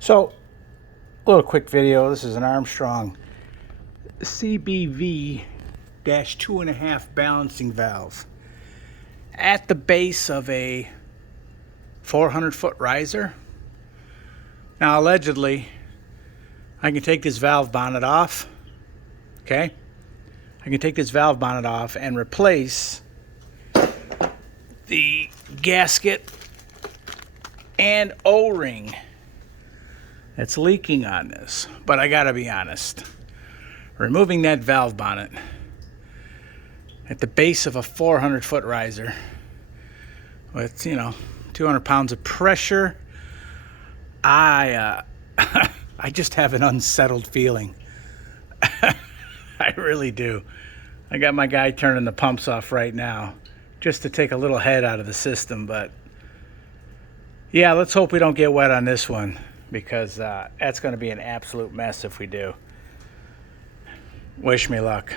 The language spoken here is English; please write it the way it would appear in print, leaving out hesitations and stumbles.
So, a little quick video. This is an Armstrong CBV -2.5 balancing valve at the base of a 400-foot riser. Now, allegedly, I can take this valve bonnet off. Okay? I can take this valve bonnet off and replace the gasket and O-ring that's leaking on this. But I gotta be honest, removing that valve bonnet at the base of a 400-foot riser with 200 pounds of pressure, I just have an unsettled feeling. I really do. I got my guy turning the pumps off right now just to take a little head out of the system, but yeah, let's hope we don't get wet on this one, because that's going to be an absolute mess if we do. Wish me luck.